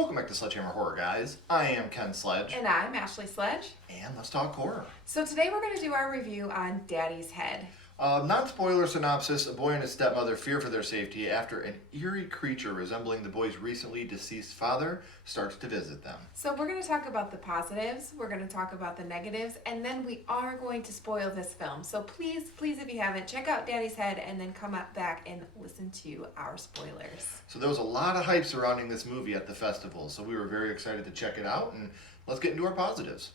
Welcome back to Sledgehammer Horror, guys. I am Ken Sledge. And I'm Ashley Sledge. And let's talk horror. So today we're going to do our review on Daddy's Head. Non-spoiler synopsis: a boy and his stepmother fear for their safety after an eerie creature resembling the boy's recently deceased father starts to visit them. So we're going to talk about the positives, we're going to talk about the negatives, and then we are going to spoil this film. So please, if you haven't, check out Daddy's Head and then come back and listen to our spoilers. So there was a lot of hype surrounding this movie at the festival, so we were very excited to check it out, and let's get into our positives.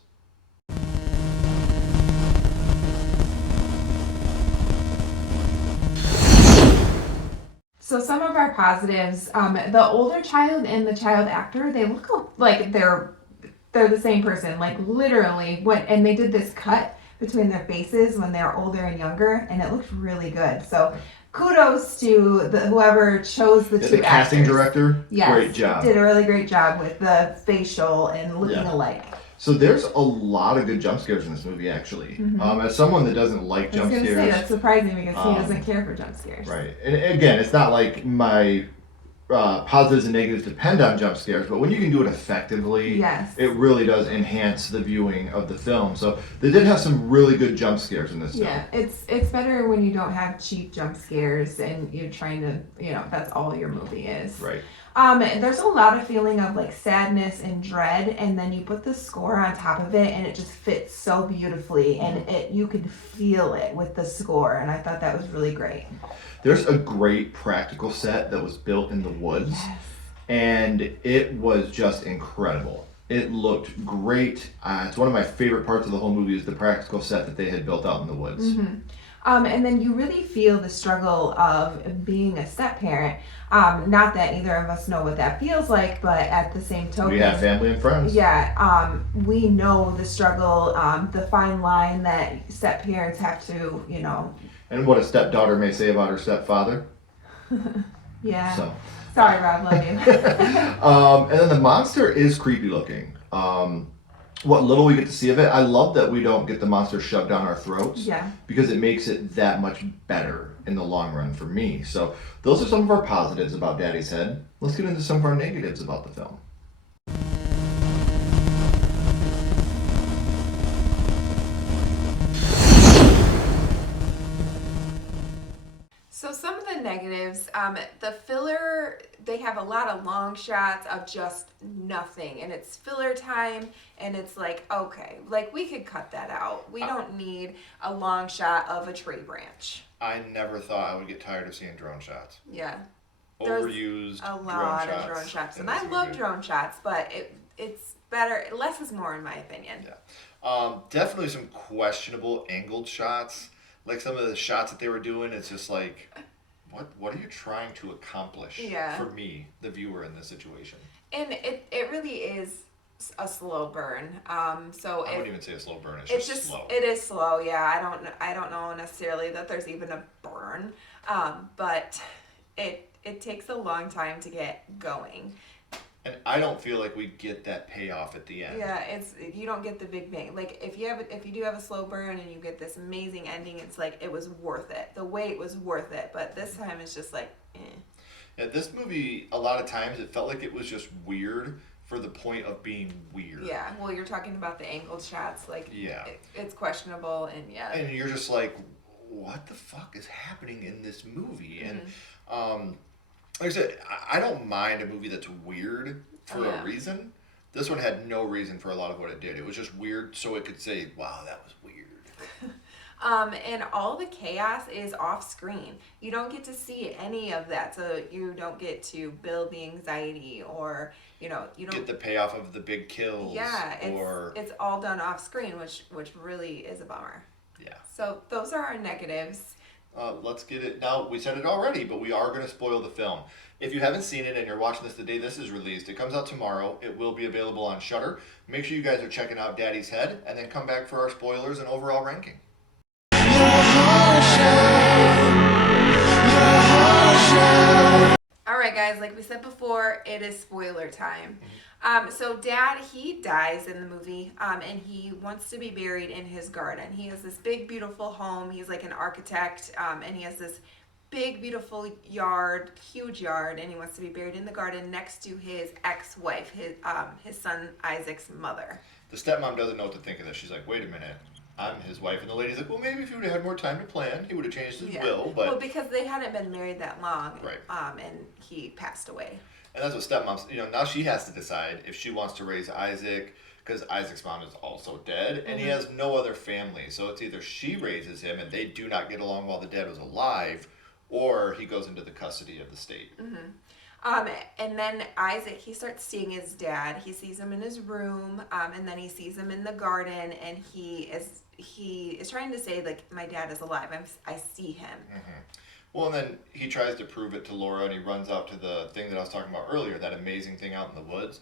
So some of our positives, the older child and the child actor, they look like they're the same person, like literally. And they did this cut between their faces when they're older and younger, and it looked really good. So kudos to whoever chose the two The casting actors. director, yes, great job. Did a really great job with the facial and looking alike. So there's a lot of good jump scares in this movie, actually. As someone that doesn't like jump I was scares, going to say, that's surprising because he doesn't care for jump scares. Right. And again, it's not like my positives and negatives depend on jump scares, but when you can do it effectively, yes, it really does enhance the viewing of the film. So they did have some really good jump scares in this film. Yeah, it's better when you don't have cheap jump scares and you're trying to, that's all your movie is. Right. There's a lot of feeling of like sadness and dread, and then you put the score on top of it, and it just fits so beautifully, and you can feel it with the score, and I thought that was really great. There's a great practical set that was built in the woods, and it was just incredible. It looked great. It's one of my favorite parts of the whole movie is the practical set that they had built out in the woods. Mm-hmm. And then you really feel the struggle of being a step-parent. Not that either of us know what that feels like, but at the same token, we have family and friends. Yeah, we know the struggle, the fine line that step-parents have to, And what a stepdaughter may say about her stepfather. Yeah. So. Sorry, Rob, love you. And then the monster is creepy looking. What little we get to see of it, I love that we don't get the monster shoved down our throats. Yeah. Because it makes it that much better in the long run for me. So those are some of our positives about Daddy's Head. Let's get into some of our negatives about the film. So some of the negatives, the filler, they have a lot of long shots of just nothing, and it's filler time, and it's like, okay, like we could cut that out. We don't need a long shot of a tree branch. I never thought I would get tired of seeing drone shots. Yeah. Overused a lot drone of drone shots, and this I love movie. drone shots, but it's better, less is more in my opinion. Yeah. Definitely some questionable angled shots. Like some of the shots that they were doing, it's just like, what are you trying to accomplish for me, the viewer, in this situation? And it really is a slow burn. So I wouldn't even say a slow burn. It's just slow. It is slow. Yeah, I don't know necessarily that there's even a burn, but it takes a long time to get going. And I don't feel like we get that payoff at the end. Yeah, you don't get the big bang. Like if you do have a slow burn and you get this amazing ending, it's like it was worth it. The wait was worth it. But this time it's just like, eh. Yeah, this movie, a lot of times it felt like it was just weird for the point of being weird. Yeah, well, you're talking about the angled shots. Like, it's questionable, and And you're just like, what the fuck is happening in this movie? And like I said, I don't mind a movie that's weird for a reason. This one had no reason for a lot of what it did. It was just weird so it could say, wow, that was weird. And all the chaos is off screen. You don't get to see any of that, so you don't get to build the anxiety, or you don't get the payoff of the big kills. Yeah, it's all done off screen, which really is a bummer. Yeah. So those are our negatives. Let's get it. Now, we said it already, but we are going to spoil the film. If you haven't seen it and you're watching this the day this is released, it comes out tomorrow. It will be available on Shudder. Make sure you guys are checking out Daddy's Head, and then come back for our spoilers and overall ranking. All right, guys, like we said before, it is spoiler time. So Dad, he dies in the movie, and he wants to be buried in his garden. He has this big, beautiful home. He's like an architect, and he has this big, beautiful yard, huge yard, and he wants to be buried in the garden next to his ex-wife, his son Isaac's mother. The stepmom doesn't know what to think of this. She's like, wait a minute, I'm his wife. And the lady's like, well, maybe if he would have had more time to plan, he would have changed his will. But well, because they hadn't been married that long, right. And he passed away. And that's what stepmom's, now she has to decide if she wants to raise Isaac, because Isaac's mom is also dead, and he has no other family. So it's either she raises him and they do not get along while the dad was alive, or he goes into the custody of the state. And then Isaac, he starts seeing his dad. He sees him in his room, and then he sees him in the garden, and he is trying to say, like, my dad is alive. I see him. Well, and then he tries to prove it to Laura, and he runs out to the thing that I was talking about earlier, that amazing thing out in the woods.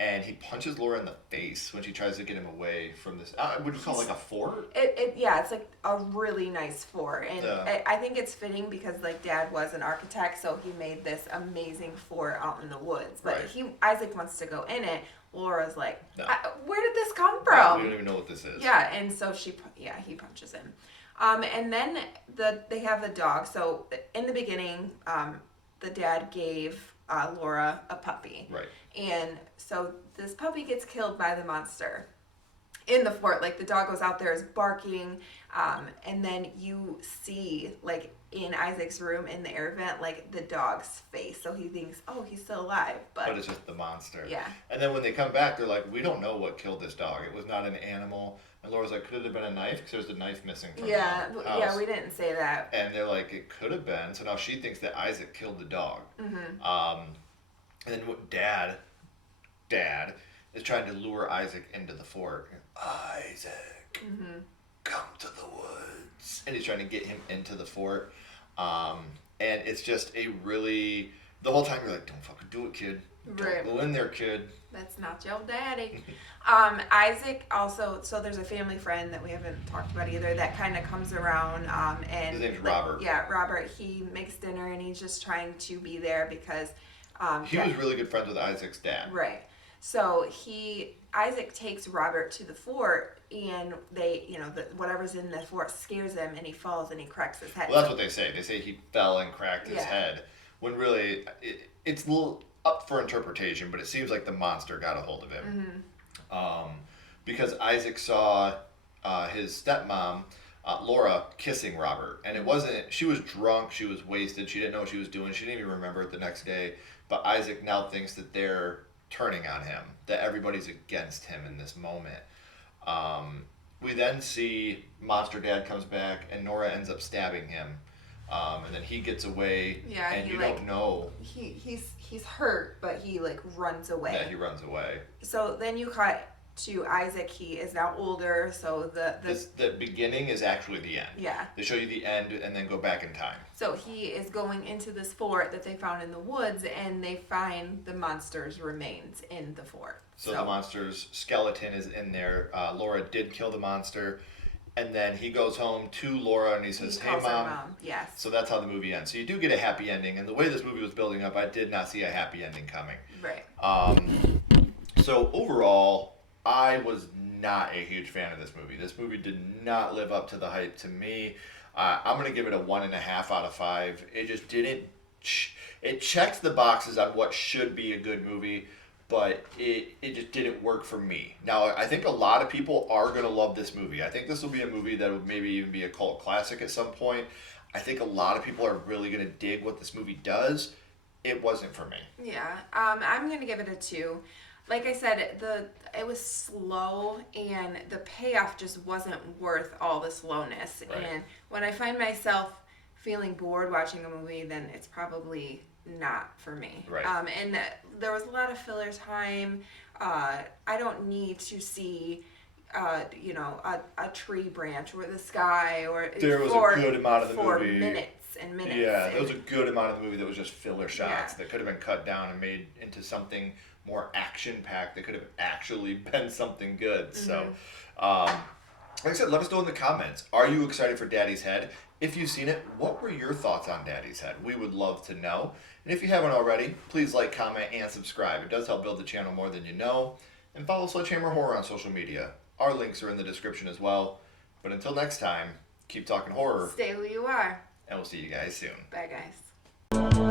And he punches Laura in the face when she tries to get him away from this. Would you call it like a fort? It's like a really nice fort, and I think it's fitting because like Dad was an architect, so he made this amazing fort out in the woods. But Isaac wants to go in it. Laura's like, no. Where did this come from? We don't even know what this is. Yeah, and so he punches him. And then they have the dog. So in the beginning, the dad gave Laura a puppy. Right. And so this puppy gets killed by the monster in the fort. Like the dog goes out there, is barking, and then you see like in Isaac's room in the air vent, like the dog's face. So he thinks, oh, he's still alive, but it's just the monster. Yeah. And then when they come back, they're like, we don't know what killed this dog. It was not an animal. And Laura's like, could it have been a knife? Because there's a knife missing from the house. Yeah, we didn't say that. And they're like, it could have been. So now she thinks that Isaac killed the dog. And then what Dad is trying to lure Isaac into the fort. Isaac, come to the woods. And he's trying to get him into the fort. And it's just a really, the whole time you're like, don't fucking do it, kid. Don't go in there, kid. That's not your daddy. Isaac also, so there's a family friend that we haven't talked about either that kind of comes around. And his name's Robert. Yeah, Robert. He makes dinner and he's just trying to be there because he was really good friends with Isaac's dad. Right. So Isaac takes Robert to the fort, and they, whatever's in the fort scares him, and he falls and he cracks his head. Well, that's what they say. They say he fell and cracked his head. When really, it's a little up for interpretation, but it seems like the monster got a hold of him. Because Isaac saw his stepmom, Laura, kissing Robert, and it wasn't. She was drunk. She was wasted. She didn't know what she was doing. She didn't even remember it the next day. But Isaac now thinks that they're turning on him, that everybody's against him in this moment. We then see Monster Dad comes back and Nora ends up stabbing him, and then he gets away. Yeah, and you don't know. He's hurt, but he like runs away. Yeah, he runs away. So then you cut to Isaac. He is now older, so the beginning is actually the end. Yeah. They show you the end and then go back in time. So he is going into this fort that they found in the woods, and they find the monster's remains in the fort. So the monster's skeleton is in there. Laura did kill the monster. And then he goes home to Laura and he says, hey, Mom. Yes. So that's how the movie ends. So you do get a happy ending. And the way this movie was building up, I did not see a happy ending coming. Right. So overall, I was not a huge fan of this movie. This movie did not live up to the hype to me. I'm going to give it a 1.5 out of 5. It just didn't. It checked the boxes on what should be a good movie, but it just didn't work for me. Now, I think a lot of people are going to love this movie. I think this will be a movie that would maybe even be a cult classic at some point. I think a lot of people are really going to dig what this movie does. It wasn't for me. Yeah, I'm going to give it a 2. Like I said, it was slow, and the payoff just wasn't worth all the slowness. Right. And when I find myself feeling bored watching a movie, then it's probably not for me. Right. And there was a lot of filler time. I don't need to see, a tree branch or the sky or there was a good amount of the for movie. minutes and minutes. Yeah, there was a good amount of the movie that was just filler shots that could have been cut down and made into something more action-packed that could have actually been something good. So, like I said, let us know in the comments. Are you excited for Daddy's Head? If you've seen it, what were your thoughts on Daddy's Head? We would love to know. And if you haven't already, please like, comment, and subscribe. It does help build the channel more than you know. And follow Sledgehammer Horror on social media. Our links are in the description as well. But until next time, keep talking horror. Stay who you are. and we'll see you guys soon. Bye, guys.